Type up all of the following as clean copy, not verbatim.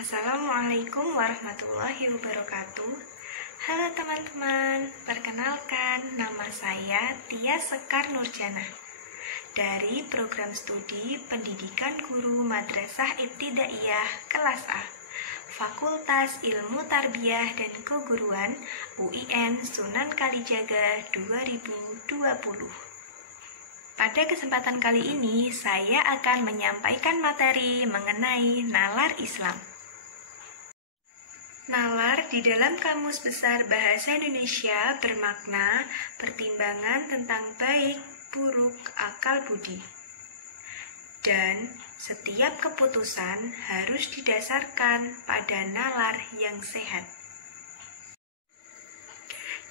Assalamualaikum warahmatullahi wabarakatuh. Halo teman-teman, perkenalkan nama saya Tia Sekar Nurjana dari program studi Pendidikan Guru Madrasah Ibtidaiyah kelas A, Fakultas Ilmu Tarbiyah dan Keguruan UIN Sunan Kalijaga 2020. Pada kesempatan kali ini, saya akan menyampaikan materi mengenai nalar Islam. Nalar di dalam Kamus Besar Bahasa Indonesia bermakna pertimbangan tentang baik, buruk, akal budi. Dan setiap keputusan harus didasarkan pada nalar yang sehat.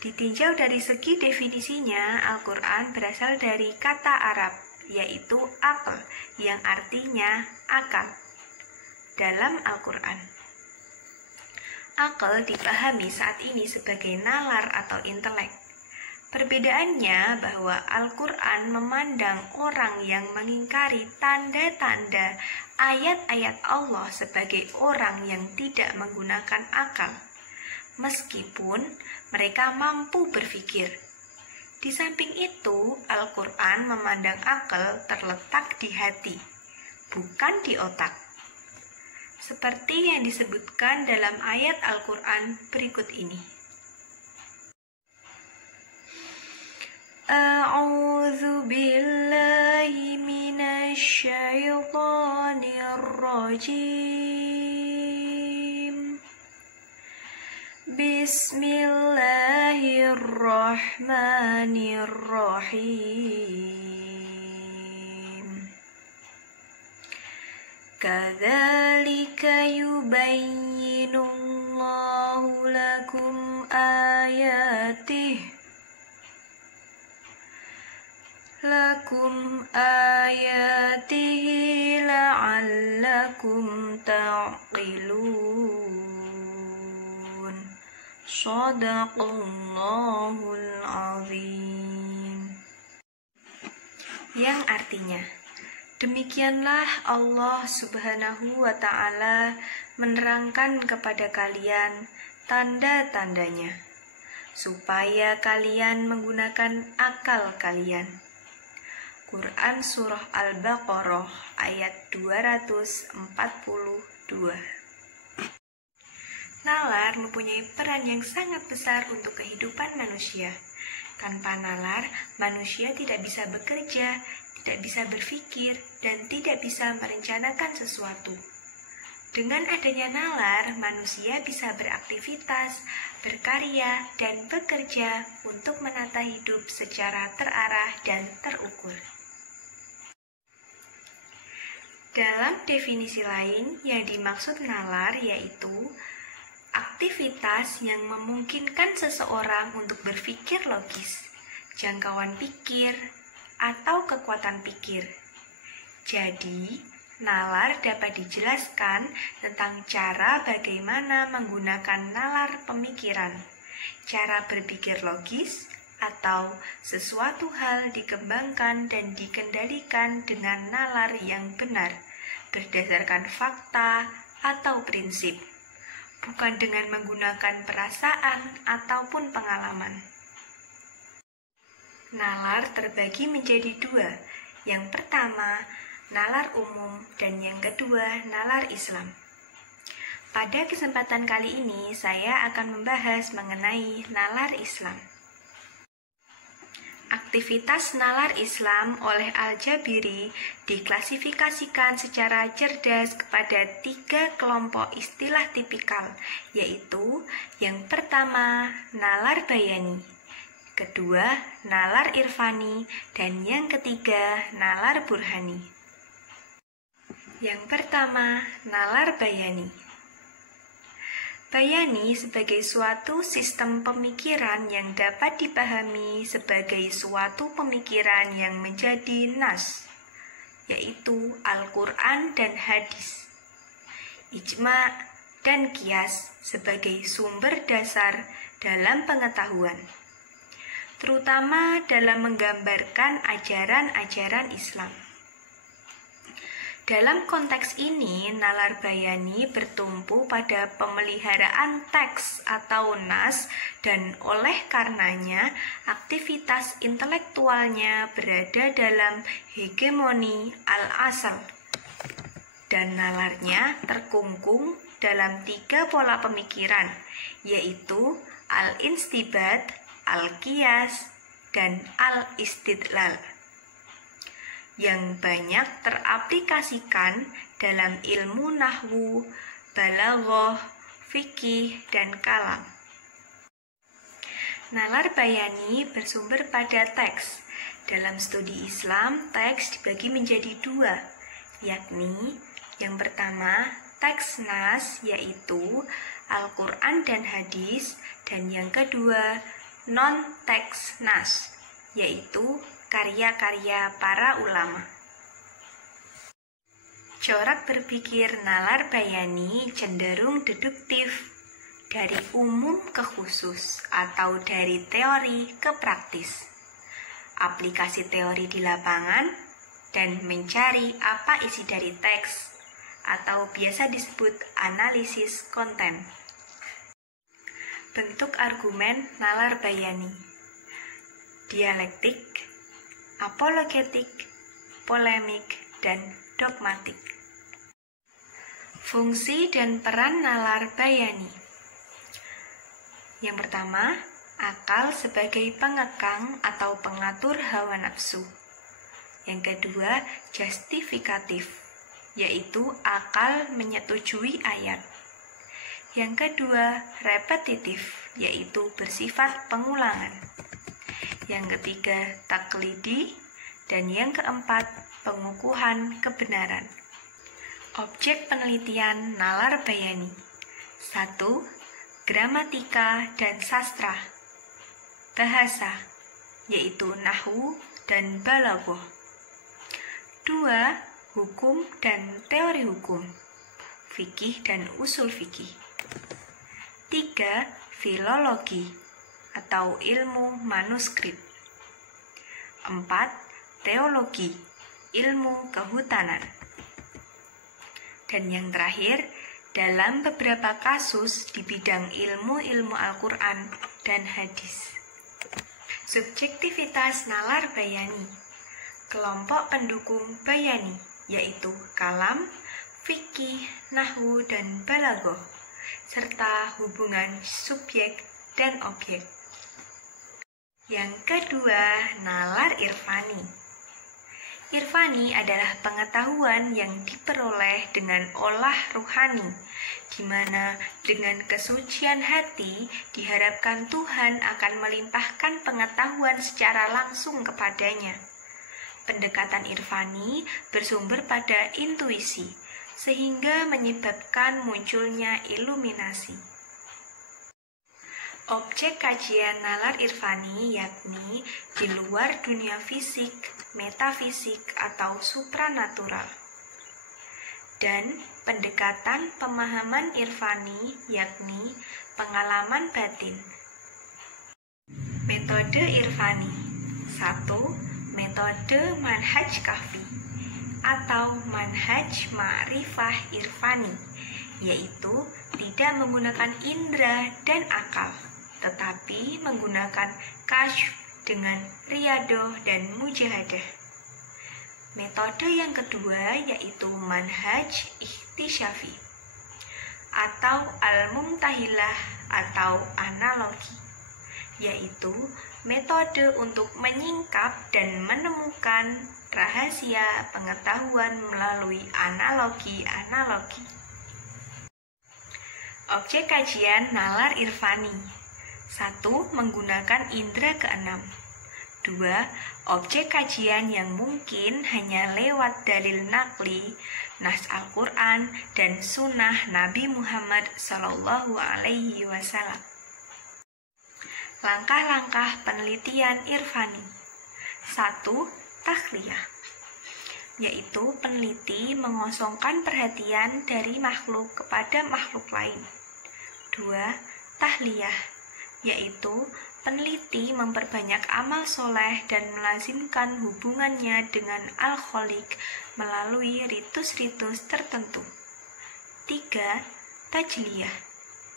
Ditinjau dari segi definisinya, Al-Quran berasal dari kata Arab, yaitu akal, yang artinya akal. Dalam Al-Quran, akal dipahami saat ini sebagai nalar atau intelek. Perbedaannya bahwa Al-Quran memandang orang yang mengingkari tanda-tanda ayat-ayat Allah sebagai orang yang tidak menggunakan akal, meskipun mereka mampu berpikir. Di samping itu, Al-Quran memandang akal terletak di hati, bukan di otak. Seperti yang disebutkan dalam ayat Al-Quran berikut ini. A'udzu billahi minasy syaithanir rajim. Bismillahirrahmanirrahim. Kadzalika yubayyinullahu lakum ayatihi la'allakum ta'qilun. Shadaqallahul azim. Yang artinya, demikianlah Allah Subhanahu wa Ta'ala menerangkan kepada kalian tanda-tandanya, supaya kalian menggunakan akal kalian. Quran Surah Al-Baqarah ayat 242. Nalar mempunyai peran yang sangat besar untuk kehidupan manusia. Tanpa nalar, manusia tidak bisa bekerja, tidak bisa berpikir, dan tidak bisa merencanakan sesuatu. Dengan adanya nalar, manusia bisa beraktivitas, berkarya, dan bekerja untuk menata hidup secara terarah dan terukur. Dalam definisi lain, yang dimaksud nalar yaitu aktivitas yang memungkinkan seseorang untuk berpikir logis, jangkauan pikir, atau kekuatan pikir. Jadi, nalar dapat dijelaskan tentang cara bagaimana menggunakan nalar pemikiran, cara berpikir logis, atau sesuatu hal dikembangkan dan dikendalikan dengan nalar yang benar, berdasarkan fakta atau prinsip, bukan dengan menggunakan perasaan ataupun pengalaman. Nalar terbagi menjadi dua. Yang pertama, nalar umum, dan yang kedua, nalar Islam. Pada kesempatan kali ini, saya akan membahas mengenai nalar Islam. Aktivitas nalar Islam oleh Al-Jabiri diklasifikasikan secara cerdas kepada 3 kelompok istilah tipikal, yaitu yang pertama, nalar bayani, kedua, nalar irfani, dan yang ketiga, nalar burhani. Yang pertama, nalar bayani. Bayani sebagai suatu sistem pemikiran yang dapat dipahami sebagai suatu pemikiran yang menjadi nas, yaitu Al-Quran dan hadis, ijma' dan qiyas sebagai sumber dasar dalam pengetahuan, terutama dalam menggambarkan ajaran-ajaran Islam. Dalam konteks ini, nalar bayani bertumpu pada pemeliharaan teks atau nas dan oleh karenanya aktivitas intelektualnya berada dalam hegemoni al-asal. Dan nalarnya terkungkung dalam 3 pola pemikiran, yaitu al-instibat, al-qiyas, dan al-istidlal, yang banyak teraplikasikan dalam ilmu nahwu, balaghah, fikih, dan kalam. Nalar bayani bersumber pada teks. Dalam studi Islam, teks dibagi menjadi 2, yakni yang pertama, teks nas, yaitu Al-Quran dan hadis, dan yang kedua, non-teks nas, yaitu karya-karya para ulama. Corak berpikir nalar bayani cenderung deduktif, dari umum ke khusus atau dari teori ke praktis. Aplikasi teori di lapangan dan mencari apa isi dari teks atau biasa disebut analisis konten. Bentuk argumen nalar bayani: dialektik, apologetik, polemik, dan dogmatik. Fungsi dan peran nalar bayani. Yang pertama, akal sebagai pengekang atau pengatur hawa nafsu. Yang kedua, justifikatif, yaitu akal menyetujui ayat. Yang kedua, repetitif, yaitu bersifat pengulangan. Yang ketiga, taklidi, dan yang keempat, pengukuhan kebenaran. Objek penelitian nalar bayani. 1. Gramatika dan sastra. Bahasa, yaitu nahwu dan balaghah. 2. Hukum dan teori hukum, fikih dan usul fikih. 3. Filologi atau ilmu manuskrip. 4. Teologi, ilmu kehutanan. Dan yang terakhir, dalam beberapa kasus di bidang ilmu-ilmu Al-Quran dan hadis. Subjektivitas nalar bayani. Kelompok pendukung bayani, yaitu kalam, fikih, nahwu, dan balaghah, serta hubungan subjek dan objek. Yang kedua, nalar irfani. Irfani adalah pengetahuan yang diperoleh dengan olah ruhani, di mana dengan kesucian hati diharapkan Tuhan akan melimpahkan pengetahuan secara langsung kepadanya. Pendekatan irfani bersumber pada intuisi, sehingga menyebabkan munculnya iluminasi. Objek kajian nalar irfani yakni di luar dunia fisik, metafisik, atau supranatural. Dan pendekatan pemahaman irfani yakni pengalaman batin. Metode irfani. 1. Metode manhaj kahfi atau manhaj ma'rifah irfani, yaitu tidak menggunakan indera dan akal, tetapi menggunakan kasyf dengan riyadoh dan mujahadah. Metode yang kedua yaitu manhaj ikhtisyafi atau al-mumtahilah atau analogi, yaitu metode untuk menyingkap dan menemukan rahasia pengetahuan melalui analogi-analogi. Objek kajian nalar irfani. 1. Menggunakan indera keenam. 2. Objek kajian yang mungkin hanya lewat dalil nakli, nas Al-Quran, dan sunnah Nabi Muhammad SAW. Langkah-langkah penelitian irfani. 1. Takhliyah, yaitu peneliti mengosongkan perhatian dari makhluk kepada makhluk lain. 2. Tahliyah, yaitu peneliti memperbanyak amal soleh dan melazimkan hubungannya dengan Al-Khaliq melalui ritus-ritus tertentu. 3. Tajliyah,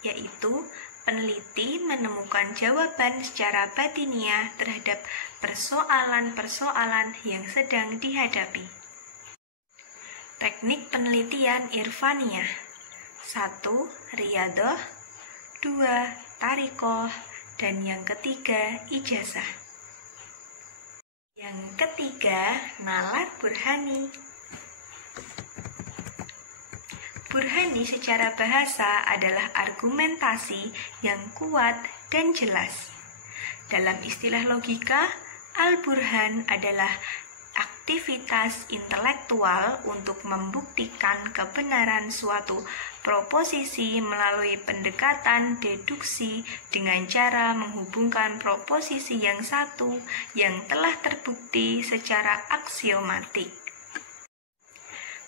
yaitu peneliti menemukan jawaban secara batiniah terhadap persoalan-persoalan yang sedang dihadapi. Teknik penelitian irfaniyah: 1. Riyadhah, 2. Tariqah, dan yang ketiga ijazah. Yang ketiga, nalar burhani. Burhani secara bahasa adalah argumentasi yang kuat dan jelas. Dalam istilah logika, al-burhan adalah aktivitas intelektual untuk membuktikan kebenaran suatu proposisi melalui pendekatan deduksi dengan cara menghubungkan proposisi yang satu yang telah terbukti secara aksiomatik.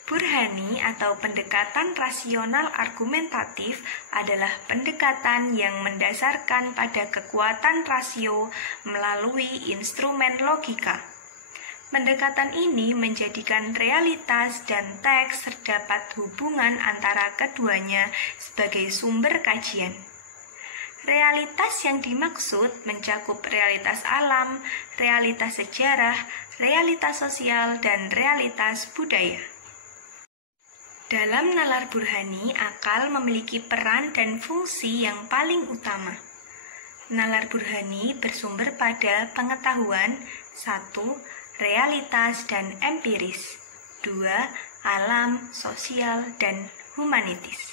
Burhani atau pendekatan rasional argumentatif adalah pendekatan yang mendasarkan pada kekuatan rasio melalui instrumen logika. Pendekatan ini menjadikan realitas dan teks terdapat hubungan antara keduanya sebagai sumber kajian. Realitas yang dimaksud mencakup realitas alam, realitas sejarah, realitas sosial, dan realitas budaya. Dalam nalar burhani, akal memiliki peran dan fungsi yang paling utama. Nalar burhani bersumber pada pengetahuan: 1. Realitas dan empiris, 2. Alam, sosial, dan humanitis.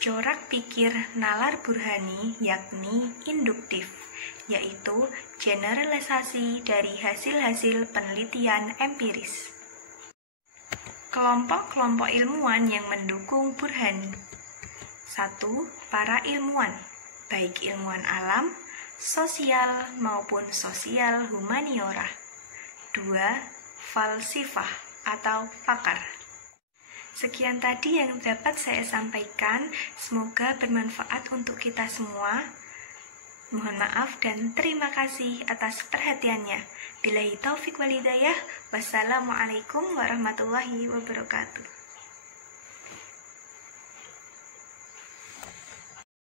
Corak pikir nalar burhani yakni induktif, yaitu generalisasi dari hasil-hasil penelitian empiris. Kelompok-kelompok ilmuwan yang mendukung burhani: 1. Para ilmuwan, baik ilmuwan alam, sosial maupun sosial humaniora. 2. Falsifah atau pakar. Sekian tadi yang dapat saya sampaikan, semoga bermanfaat untuk kita semua. Mohon maaf dan terima kasih atas perhatiannya. Billahi taufik wal hidayah. Wassalamualaikum warahmatullahi wabarakatuh.